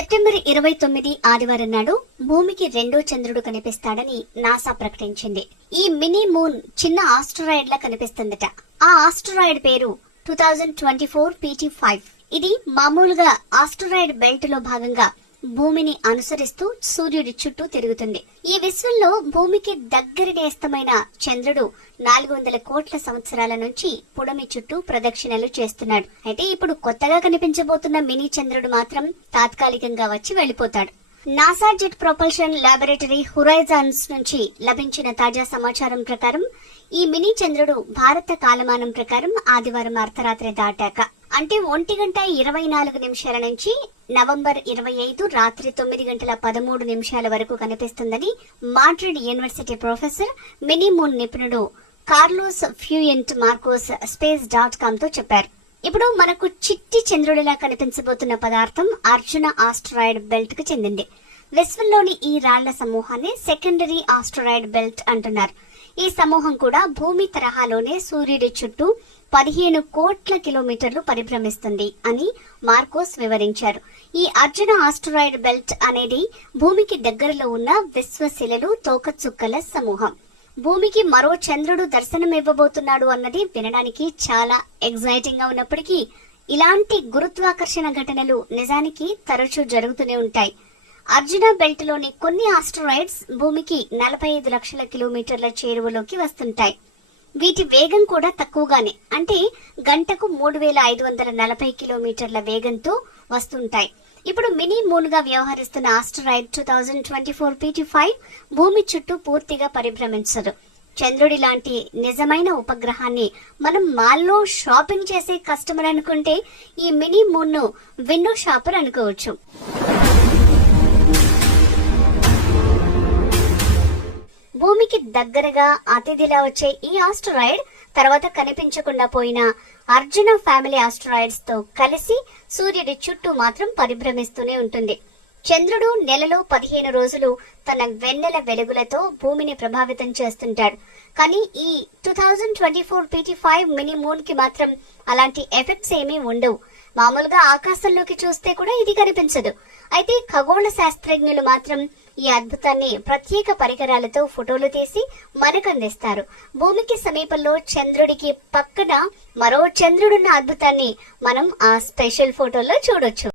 September 29 ఆదివారం నాడు భూమికి రెండో చంద్రుడు కనిపిస్తాడని నాసా ప్రకటించింది. ఈ మినీ మూన్ చిన్న ఆస్ట్రాయిడ్ లా కనిపిస్తుందట. ఆ ఆస్ట్రాయిడ్ పేరు 2024 PT5. ఇది మామూలుగా ఆస్ట్రాయిడ్ బెల్ట్ లో భాగంగా భూమిని అనుసరిస్తూ సూర్యుడి చుట్టూ తిరుగుతుంది. ఈ విశ్వంలో భూమికి దగ్గరి నేస్తమైన చంద్రుడు 400 కోట్ల సంవత్సరాల నుంచి పుడమి చుట్టూ ప్రదక్షిణలు చేస్తున్నాడు. అయితే ఇప్పుడు కొత్తగా కనిపించబోతున్న మినీ చంద్రుడు మాత్రం తాత్కాలికంగా వచ్చి వెళ్లిపోతాడు. నాసా జెట్ ప్రొపల్షన్ ల్యాబొరేటరీ హొరైజాన్స్ నుంచి లభించిన తాజా సమాచారం ప్రకారం ఈ మినీ చంద్రుడు భారత కాలమానం ప్రకారం ఆదివారం అర్ధరాత్రి దాటాక అంటే 1:24 నుంచి నవంబర్ 25 రాత్రి 9:13 వరకు కనిపిస్తుందని Madrid university professor mini moon నిపుణుడు కార్లోస్ ఫ్యూయెంట్ మార్కోస్ space.com తో చెప్పారు. ఇప్పుడు మనకు చిట్టి చంద్రుడిలా కనిపించబోతున్న పదార్థం అర్జున ఆస్ట్రాయిడ్ బెల్ట్ కు చెందింది. విశ్వంలోని ఈ రాళ్ల సమూహాన్ని సెకండరీ ఆస్ట్రాయిడ్ బెల్ట్ అంటున్నారు. ఈ సమూహం కూడా భూమి తరహాలోనే సూర్యుడి చుట్టూ 15 కోట్ల కిలోమీటర్లు పరిభ్రమిస్తుంది అని మార్కోస్ వివరించారు. ఈ అర్జున ఆస్ట్రాయిడ్ బెల్ట్ అనేది భూమికి దగ్గరలో ఉన్న విశ్వశిలలు తోకచుక్కల సమూహం. భూమికి మరో చంద్రుడు దర్శనమివ్వబోతున్నాడు అన్నది వినడానికి చాలా ఎగ్జైటింగ్ గా ఉన్నప్పటికీ ఇలాంటి గురుత్వాకర్షణ ఘటనలు నిజానికి తరచూ జరుగుతూనే ఉంటాయి. అర్జున బెల్ట్ లోని కొన్ని ఆస్ట్రాయిడ్స్ భూమికి 45 లక్షల కిలోమీటర్ల చేరువలోకి వస్తుంటాయి. వీటి వేగం కూడా తక్కువగానే అంటే గంటకు 3540 కిలోమీటర్ల వేగంతో వస్తుంటాయి. ఇప్పుడు మినీ మూన్ గా వ్యవహరిస్తున్న ఆస్ట్రాయిడ్ 2024 PT5 భూమి చుట్టూ పూర్తిగా పరిభ్రమించదు. చంద్రుడి లాంటి నిజమైన ఉపగ్రహాన్ని మనం మాల్లో షాపింగ్ చేసే కస్టమర్ అనుకుంటే ఈ మినీ మూన్ ను విండో షాపర్ అనుకోవచ్చు. భూమికి దగ్గరగా అతిథిలా వచ్చే ఈ ఆస్ట్రాయిడ్ తర్వాత కనిపించకుండా పోయిన అర్జున ఫ్యామిలీ ఆస్ట్రాయిడ్స్ తో కలిసి సూర్యుడి చుట్టూ మాత్రం పరిభ్రమిస్తూనే ఉంటుంది. చంద్రుడు నెలలో 15 రోజులు తన వెన్నెల వెలుగులతో భూమిని ప్రభావితం చేస్తుంటాడు. కానీ ఈ 2024 PT5 మినీ మూన్ కి మాత్రం అలాంటి ఎఫెక్ట్స్ ఏమీ ఉండవు. మామూలుగా ఆకాశంలోకి చూస్తే కూడా ఇది కనిపించదు. అయితే ఖగోళ శాస్త్రజ్ఞులు మాత్రం ఈ అద్భుతాన్ని ప్రత్యేక పరికరాలతో ఫోటోలు తీసి మనకు అందిస్తారు. భూమికి సమీపంలో చంద్రుడికి పక్కన మరో చంద్రుడున్న అద్భుతాన్ని మనం ఆ స్పెషల్ ఫోటోల్లో చూడొచ్చు.